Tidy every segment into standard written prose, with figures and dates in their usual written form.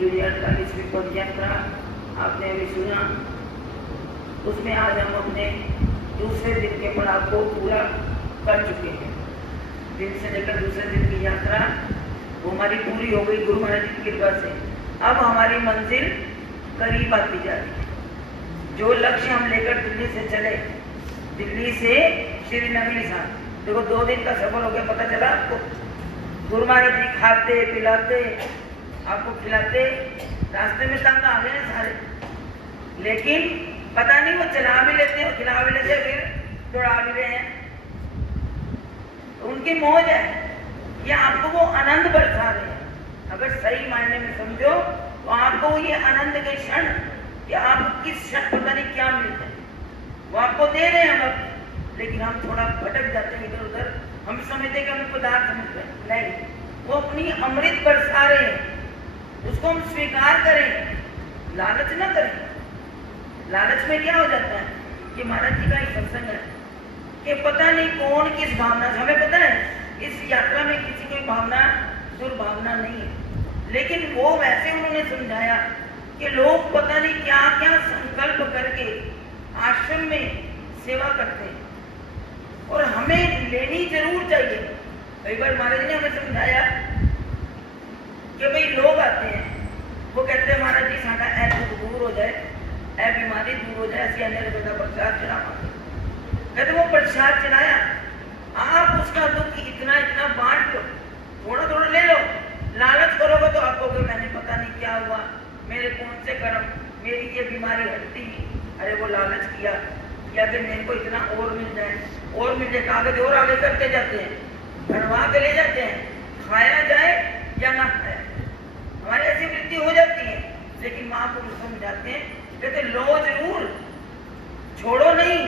जो ये 48वीं पद यात्रा आपने अभी सुना, उसमें आज हम अपने दूसरे दिन के पड़ाव को पूरा कर चुके हैं। दिन से लेकर दूसरे दिन की यात्रा वो हमारी पूरी हो गई गुरु महाराज की कृपा से। अब हमारी मंजिल करीब आती जा रही है। जो लक्ष्य हम लेकर दिल्ली से चले, दिल्ली से श्रीनगर साहब, देखो 2 दिन का सफर हो गया, पता चला आपको। गुरु महाराज जी खाते पिलाते आपको खिलाते, रास्ते में तंग आ गए सारे, लेकिन पता नहीं वो चला भी लेते हैं, खिला भी लेते हैं, फिर दौड़ा भी रहे हैं। उनकी मौज है, ये आपको वो आनंद बरसा रहे हैं। अगर सही मायने में समझो तो आपको ये आनंद के क्षण, कि आप किस क्षण पता नहीं क्या मिलता है, वो आपको दे रहे हैं वक्त, लेकिन हम थोड़ा भटक जाते हैं इधर उधर। हम समझते कि हम पदार्थ समझते हैं, नहीं, वो अपनी अमृत बरसा रहे हैं, उसको हम स्वीकार करें, लालच ना करें। लालच में क्या हो जाता है कि महाराज जी का एक सत्संग है कि पता नहीं कौन किस भावना से, हमें पता है इस यात्रा में किसी कोई भावना दुर्भावना नहीं है, लेकिन वो वैसे उन्होंने समझाया कि लोग पता नहीं क्या क्या संकल्प करके आश्रम में सेवा करते हैं, और हमें लेनी जरूर चाहिए। कई बार महाराज ने हमें समझाया कि भाई लोग आते हैं, वो कहते हैं महाराज जी साडा ऐ दुख दूर हो जाए, ऐ बीमारी दूर हो जाए, ऐसी अन्य का प्रसाद चढ़ावा। कहते वो प्रसाद चढ़ाया, आप उसका दुख इतना इतना बांट लो, थोड़ा थोड़ा ले लो। लालच करोगे तो आपको कि मैंने पता नहीं क्या हुआ, मेरे कौन से कर्म, मेरी ये बीमारी हटती। अरे वो लालच किया कि मेरे को इतना और मिल जाए, और मिल जाए, कागज और आगे करते जाते हैं, भरवा के ले जाते हैं, खाया जाए या ना खाया। हमारी ऐसी वृत्ति हो जाती है, लेकिन महापुरुष समझाते हैं, कहते लो जरूर, छोड़ो नहीं।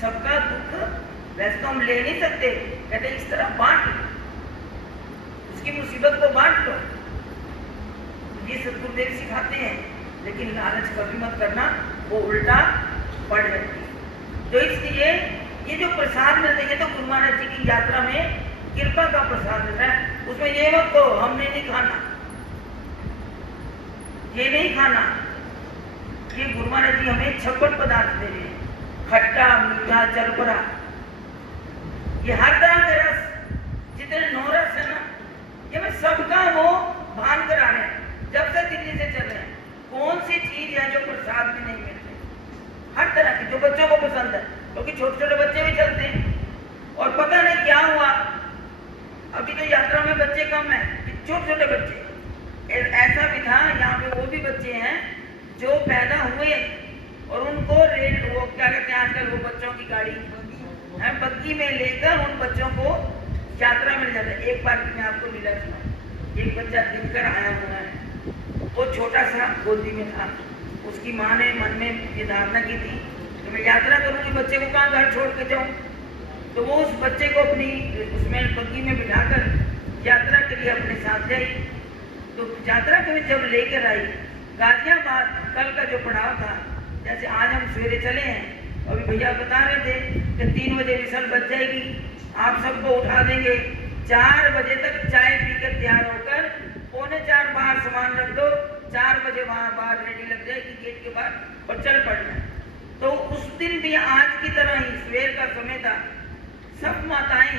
सबका दुख वैसे तो हम ले नहीं सकते, कहते इस तरह बांट लो, उसकी मुसीबत को बांट लो। ये सतगुरुदेव सिखाते हैं, लेकिन लालच कभी मत करना, वो उल्टा पड़ जाती है। तो इसलिए ये जो प्रसाद मिलते हैं, तो गुरु महाराज जी की यात्रा में कृपा का प्रसाद मिलता है। उसमें ये मत कहो हमने नहीं खाना, ये नहीं खाना। ये गुरु महाराज जी हमें 56 पदार्थ दे रहे हैं, खट्टा मीठा चरपरा, ये हर तरह के रस, जितने 9 रस है ना, ये मैं सबका वो भान करा रहे हैं। जब से दिल्ली से चल रहे हैं, कौन सी चीज है जो प्रसाद में नहीं मिलती, हर तरह की, जो बच्चों को पसंद है, क्योंकि छोटे छोटे बच्चे भी चलते हैं। और पता नहीं क्या हुआ, अभी तो यात्रा में बच्चे कम है, छोटे छोटे बच्चे, ऐसा भी था यहाँ पे वो भी बच्चे हैं जो पैदा हुए और उनको रेल, वो क्या कहते हैं आजकल, वो बच्चों की गाड़ी है, बग्गी में लेकर उन बच्चों को यात्रा मिल जाता है। एक बार मैं आपको लीला सुना, एक बच्चा दिखकर आया हुआ है, वो छोटा सा गोदी में था, उसकी माँ ने मन में ये धारणा की थी कि मैं यात्रा करूंगी, बच्चे को कहाँ घर छोड़ के जाऊं। तो वो उस बच्चे को अपनी उसमें बग्गी में बिठाकर यात्रा के लिए अपने साथ लाई। तो यात्रा को जब लेकर आई गाजियाबाद, कल का जो पड़ाव था, जैसे आज हम सवेरे चले हैं, अभी भैया बता रहे थे कि 3 बजे विसल बच जाएगी, आप सबको उठा देंगे, 4 बजे तक चाय पीकर तैयार होकर 3:45 बाहर सामान रख दो, 4 बजे वहां बाहर रेडी लग जाएगी गेट के बाहर, और चल पड़ना है। तो उस दिन भी आज की तरह ही सवेर का समय था, सब माताएं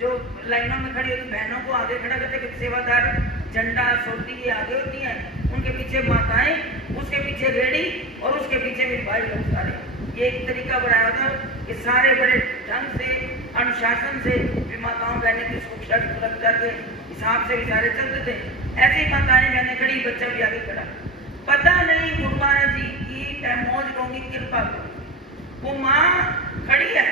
जो लाइनों में खड़ी होती, बहनों को आगे खड़ा करते, कुछ सेवादार झंडा सोती ये आगे होती हैं, उनके पीछे माताएं, उसके पीछे रेडी, और उसके पीछे भी भाई लोग सारे। ये एक तरीका बनाया था कि सारे बड़े ढंग से, अनुशासन से भी माताओं बहनें की सुरक्षा के हिसाब से भी सारे चलते थे। ऐसे ही माताएं बहनें खड़ी, बच्चा भी आगे खड़ा। पता नहीं गुरु महाराज जी की मौज होंगी कृपा को, वो माँ खड़ी है,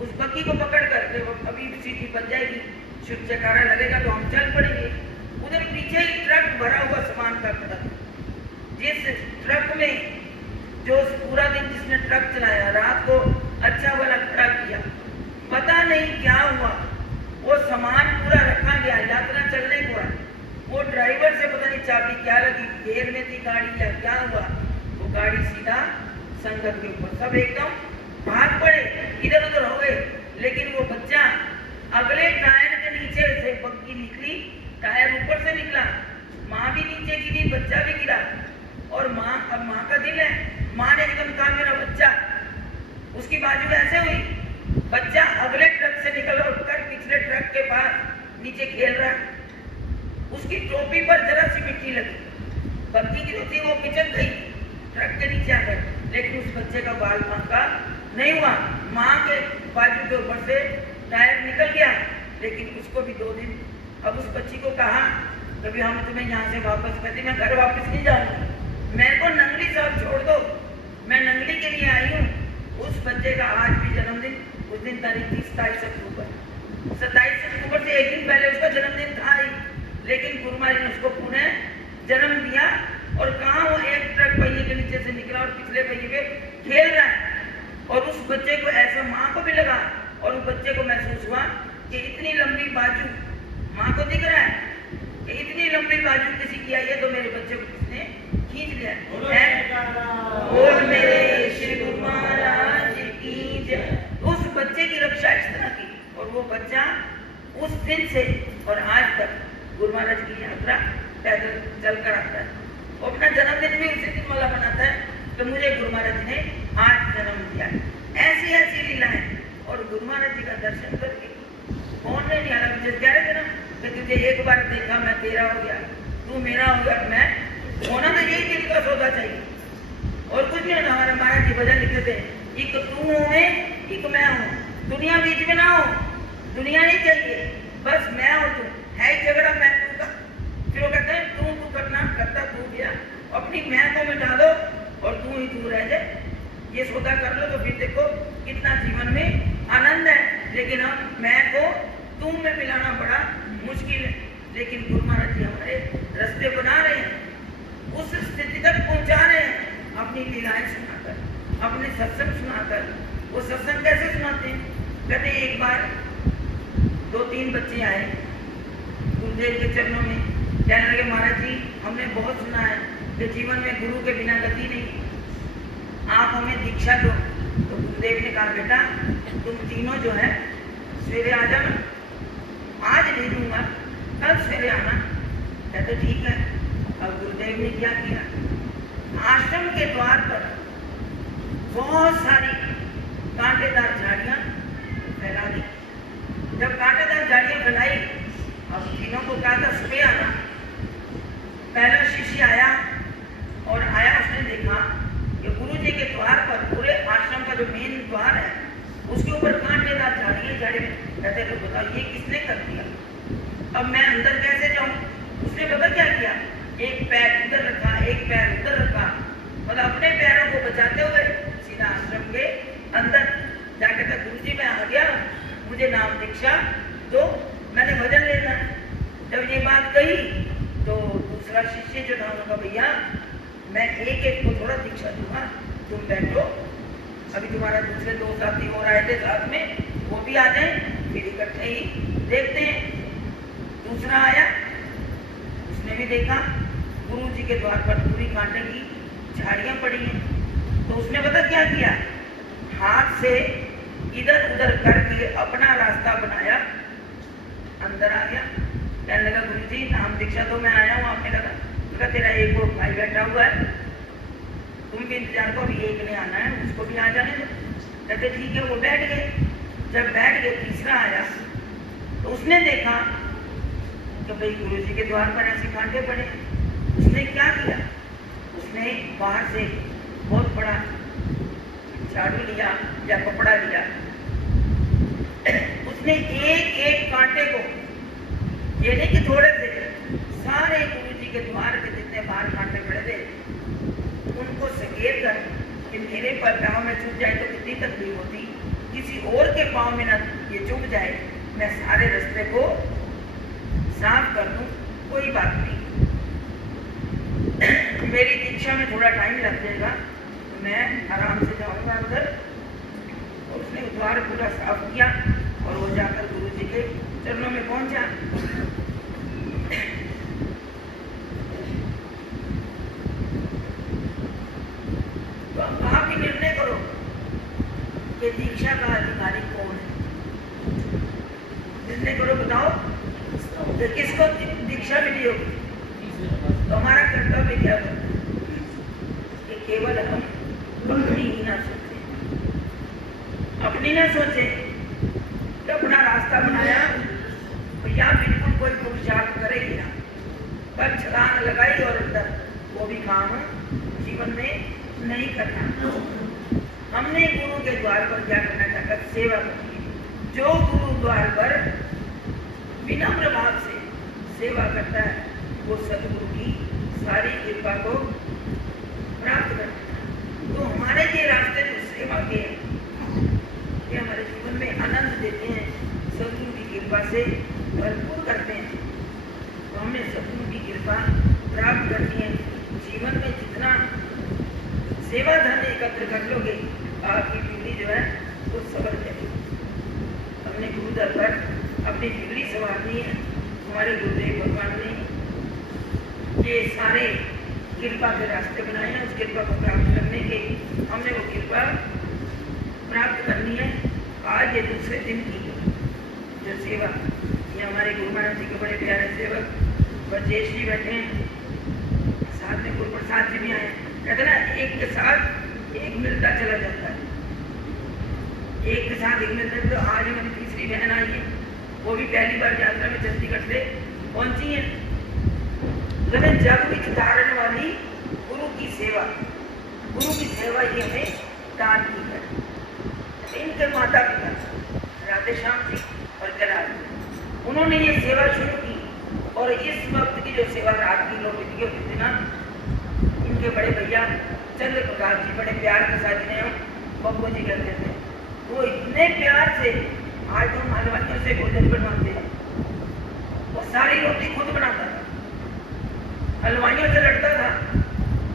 उस बग्गी को पकड़ करके, वो अभी सीधी बच जाएगी, शुभ जयकारा लगेगा तो हम चल पड़ेंगे। उधर पीछे ही ट्रक भरा हुआ सामान का खड़ा, जिस ट्रक में जो पूरा दिन जिसने ट्रक चलाया, रात को अच्छा वाला खड़ा किया, पता नहीं क्या हुआ, वो सामान पूरा रखा गया, यात्रा चलने को है, वो ड्राइवर से पता नहीं चाबी क्या लगी, घेर में थी गाड़ी या क्या हुआ, वो गाड़ी सीधा संगत के ऊपर, सब एकदम भाग पड़े, इधर उधर हो गए। लेकिन वो बच्चा अगले टायर के नीचे से बग्गी निकली, टायर ऊपर से निकला, माँ भी नीचे गिरी, बच्चा भी गिरा। और माँ, अब माँ का दिल है, माँ ने एकदम कहा मेरा बच्चा, उसकी बाजू ऐसे हुई, बच्चा अगले ट्रक से निकल कर पिछले ट्रक के पास नीचे खेल रहा है। उसकी टोपी पर जरा सी मिट्टी लगी, बत्ती की जो थी वो पिचक गई ट्रक के नीचे आकर, लेकिन उस बच्चे का बाल बांका नहीं हुआ। माँ के बाजू के ऊपर से टायर निकल गया, लेकिन उसको भी 2 दिन। अब उस बच्ची को कहा कभी हम तुम्हें यहाँ से वापस करते, मैं घर वापस नहीं जाऊँगी, मेरे को नंगली साहब छोड़ दो, मैं नंगली के लिए आई हूँ। उस बच्चे का आज भी जन्मदिन, उस दिन तारीख थी 27 अक्टूबर। 27 अक्टूबर से एक दिन पहले उसका जन्मदिन था ही, लेकिन गुरु महाराज ने उसको पुनः जन्म दिया। और कहाँ वो एक ट्रक पहिए के नीचे से निकला और पिछले पहिए पे खेल रहा है। और उस बच्चे को ऐसा माँ को भी लगा, और उस बच्चे को महसूस हुआ कि इतनी लंबी बाजू, माँ को दिख रहा है कि इतनी लंबी बाजू किसी की आई है, तो मेरे बच्चे को किसने खींच लिया है। बोल मेरे श्री गुरु महाराज की जय। उस बच्चे की रक्षा इस तरह की, और वो बच्चा उस दिन से और आज तक गुरु महाराज की यात्रा पैदल चल कर आता है। वो अपना जन्मदिन भी उसी दिन वाला मनाता है, तो मुझे गुरु महाराज ने आज जन्म दिया। ऐसी ऐसी लीलाएं, और गुरु महाराज जी का दर्शन करके कौन ने नहीं आया। मुझे कह रहे थे ना कि तुझे एक बार देखा मैं तेरा हो गया, तू मेरा हो गया, मैं होना तो यही दिल का सौदा चाहिए, और कुछ नहीं होना। हमारे महाराज जी भजन लिखते थे, एक तू हो एक मैं हूँ, दुनिया बीच में ना हो, दुनिया नहीं चाहिए, बस मैं और तू है ही झगड़ा मैं तू का। फिर वो कहते हैं तू करना करता तू गया, अपनी मैं को मिटा दो और तू ही तू रह जाए, ये सौदा कर लो, तो फिर देखो कितना जीवन में आनंद है। लेकिन हम मैं को तू में मिलाना बड़ा मुश्किल है, लेकिन गुरु महाराज जी हमारे रास्ते बना रहे हैं, उस स्थिति तक पहुंचा रहे हैं अपनी लीलाएं सुनाकर, अपने सत्संग सुनाकर। वो सत्संग कैसे सुनाते हैं? कहते हैं एक बार 2-3 बच्चे आए गुरुदेव के चरणों में, कहने लगे महाराज जी हमने बहुत सुना है कि जीवन में गुरु के बिना गति नहीं, आप हमें दीक्षा दो। तो गुरुदेव ने कहा बेटा तुम तीनों जो है सवेरे आ जाना, आज नहीं दूंगा, कल सवेरे आना। कहते ठीक है। अब गुरुदेव ने क्या किया, आश्रम के द्वार पर बहुत सारी कांटेदार झाड़ियां फैला दी। जब कांटेदार झाड़ियां फैलाई, अब तीनों को कहा था सुबह आना। पहला शिष्य आया, और आया उसने देखा कि गुरु जी के द्वार पर, पूरे आश्रम का जो मेन द्वार है उसके ऊपर कांटेदार झाड़ियां झाड़ी। कहते थे बताओ ये किसने कर दिया, अब मैं अंदर कैसे जाऊं? उसने पता क्या किया, एक पैर इधर रखा, एक पैर उधर रखा, मतलब अपने पैरों को बचाते हुए सीधा आश्रम के अंदर जाके तक गुरु जी मैं आ गया, मुझे नाम दीक्षा दो, मैंने भजन लेना। जब ये बात कही तो दूसरा शिष्य जो था उन्होंने कहा भैया मैं एक एक को थोड़ा दीक्षा दूंगा, तुम बैठो, अभी तुम्हारा दूसरे 2 साथी और आए थे साथ में, वो भी आ जाए, फिर इकट्ठे ही देखते हैं। दूसरा आया, उसने भी देखा गुरु जी के द्वार पर पूरी कांटे की झाड़ियां पड़ी हैं, तो उसने पता क्या किया, हाथ से इधर उधर करके अपना रास्ता बनाया, अंदर आ गया। कहने लगा गुरु जी नाम दीक्षा तो मैं आया हूँ। आपने कहा तेरा एक वो भाई बैठा हुआ है, तुम भी इंतजार करो, अभी एक ने आना है, उसको भी आ जाने दो। कहते ठीक है। वो बैठ गए। जब बैठ गए तीसरा आया, तो उसने देखा कि भाई गुरु जी के द्वार पर ऐसे कांटे पड़े। उसने क्या किया, उसने बाहर से बहुत बड़ा झाड़ू लिया या कपड़ा लिया, उसने एक एक कांटे को, ये नहीं कि थोड़े से, सारे गुरु जी के द्वार पे जितने बाहर कांटे पड़े थे उनको सकेत कर कि मेरे पर पाँव में चुभ जाए तो कितनी तकलीफ होती, किसी और के पाँव में ना ये चुभ जाए, मैं सारे रास्ते को साफ कर दूं, कोई बात नहीं, मेरी दीक्षा में थोड़ा टाइम लग जाएगा, तो मैं आराम से जाऊंगा अंदर। और उसने द्वार पूरा साफ किया और वो जाकर गुरु जी के चरणों में पहुंचा। तो आप ही निर्णय करो कि दीक्षा का अधिकारी कौन है, निर्णय करो, बताओ कि किसको दीक्षा मिली होगी। तो न सोचे कि अपना रास्ता बनाया तो यहाँ बिल्कुल कोई पुरुषार्थ करे ही ना, पर छलांग लगाई और अंदर वो भी काम जीवन में नहीं करना। हमने गुरु के द्वार पर क्या करना चाहता, सेवा करनी है। जो गुरु द्वार पर विनम्र भाव से सेवा करता है वो सदगुरु की सारी कृपा को प्राप्त करता है। तो हमारे ये रास्ते जो सेवा के ये हमारे जीवन में आनंद देते हैं, सदगुरु की कृपा से भरपूर करते हैं। तो हमें सदगुरु की कृपा प्राप्त करनी है। जीवन में जितना सेवा धन एकत्र कर लोगे आपकी पीढ़ी जो है वो सबर जाएगी। हमने गुरु दर पर अपनी पीढ़ी संभालनी है। हमारे गुरुदेव भगवान ने ये सारे कृपा के रास्ते बनाए हैं। उस कृपा को प्राप्त करने के हमने वो कृपा प्राप्त करनी है। आज ये दूसरे दिन की जो सेवा, ये हमारे गुरु महाराज जी के बड़े प्यारे सेवक ब्रजेश जी बैठे हैं, साथ में गुरु प्रसाद जी भी आए। कहते ना एक के साथ एक मिलता चला जाता है, एक के साथ एक मिलता है। तो आज हमारी तीसरी बहन आई है, वो भी पहली बार यात्रा में चंडीगढ़ से पहुंची है। जग विच धारण वाली गुरु की सेवा, गुरु की सेवा ये हमें दान की है। इनके माता पिता राधे श्याम जी और करार जी, उन्होंने ये सेवा शुरू की और इस वक्त की जो सेवा रात की लोग होती थी ना, इनके बड़े भैया चंद्र प्रकाश जी बड़े प्यार के साथ इन्हें बब्बू जी कहते थे। वो इतने प्यार से आज तो हम हलवाइयों से भोजन बनवाते हैं, वो सारी रोटी खुद बनाता था, हलवाइयों से लड़ता था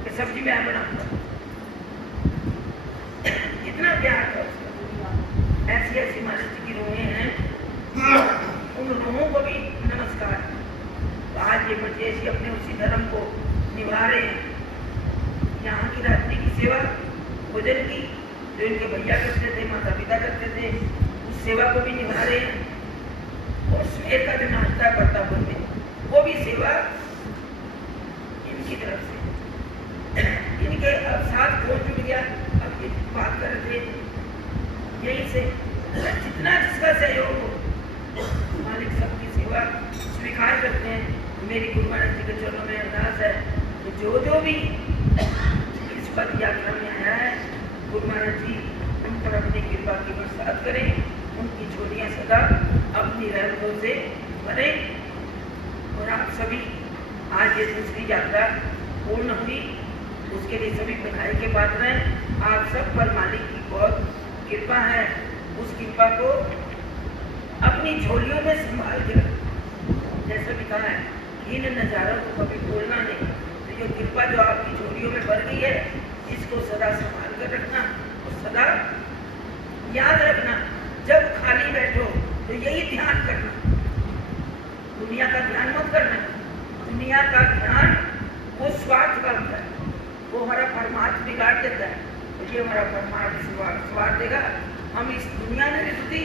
कि सब्जी मैं बनाऊंगा। इतना प्यार था उसका। ऐसी ऐसी महाराज जी की रूहें हैं, उन रूहों को भी नमस्कार। तो आज ये ब्रजेश अपने उसी धर्म को निभा रहे हैं। यहाँ की रात्रि की सेवा भोजन की जो इनके भैया करते थे, माता पिता करते थे, उस सेवा को भी निभा रहे हैं। और सवेर का जो नाश्ता है प्रतापपुर में, वो भी सेवा इनकी तरफ से। इनके साथ फोन जुड़ गया, अब ये बात कर रहे थे यही से जितना जिसका सहयोग हो मालिक सबकी सेवा स्वीकार करते हैं। मेरी गुरु महाराज जी के चरणों में अरदास है कि जो भी इस पद यात्रा में आया है, गुरु महाराज जी उन पर अपनी कृपा की बरसात करें, उनकी झोलियां सदा अपनी रहमतों से भरें। और आप सभी आज ये दूसरी यात्रा पूर्ण हुई, उसके लिए सभी बधाई के पात्र हैं। आप सब पर मालिक की बहुत कृपा है। उस कृपा को अपनी झोलियों में संभाल के रखें। जैसे लिखा है, इन नजारों को कभी भूलना नहीं। तो जो कृपा जो आपकी झोलियों में भर गई है, इसको सदा संभाल कर रखना और सदा याद रखना। जब खाली बैठो तो यही ध्यान करना, दुनिया का ध्यान मत करना। दुनिया का ध्यान वो स्वार्थ का होता है, वो हमारा परमार्थ बिगाड़ देता है। तो ये हमारा परमार्थ स्वार्थ देगा, हम इस दुनिया में भी सुखी,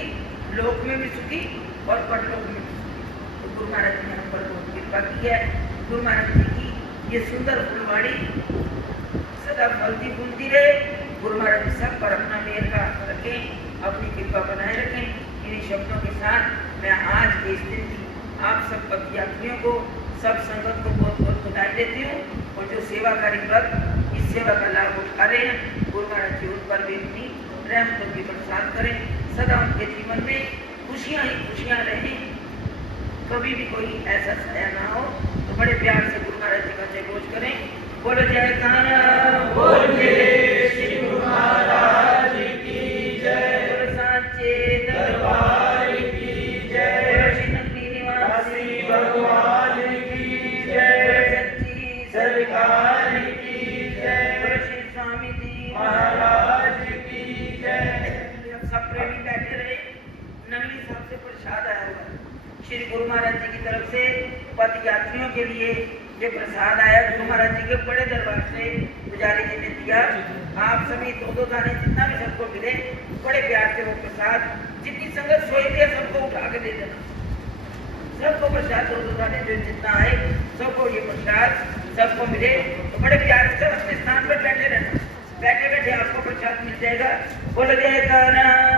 लोक में भी सुखी और परलोक में भी सुखी। तो गुरु महाराज जी ने हम पर बहुत कृपा की है। गुरु महाराज जी की ये सुंदर फुलवाड़ी सदा फलती फूलती रहे। गुरु महाराज जी सब पर अपना मेहर का रखें, अपनी कृपा बनाए रखें। इन्हीं शब्दों के साथ मैं आज के इस दिन की आप सब पथ यात्रियों को, सब संगत को बहुत बहुत बधाई देती हूँ। और जो सेवाकारी भक्त इस सेवा का लाभ उठा रहे हैं, गुरु महाराज जी उन पर भी अपनी रहमतों की बरसात करें। सदा उनके जीवन में खुशियाँ ही खुशियाँ रहें, कभी भी कोई ऐसा साया ना हो। तो बड़े प्यार से गुरु महाराज जी का जय घोष करें। बोलो जयकारा बोल श्री गुरु महाराज की जय। बोलो सांचे दरबार की जय। बोलो श्री नगरी निवासी भगवान की जय। सच्ची सरकार की जय। बोलो श्री स्वामी जी महाराज की जय। अब सब प्रेमी बैठे रहे। नगली साहब से प्रसाद आया हुआ श्री गुरु महाराज जी की तरफ से पथ यात्रियों के लिए ये प्रसाद आया। गुरु महाराज जी के बड़े दरबार से पुजारी जी ने दिया। आप सभी दो दाने जितना भी सबको मिले, बड़े प्यार से वो प्रसाद, जितनी संगत सोई थी सबको उठा के दे देना। सबको प्रसाद दो दाने जो जितना आए सबको ये प्रसाद सबको मिले। तो बड़े प्यार से अपने स्थान पर बैठे रहना, बैठे बैठे आपको प्रसाद मिल जाएगा। बोलो जयकारा।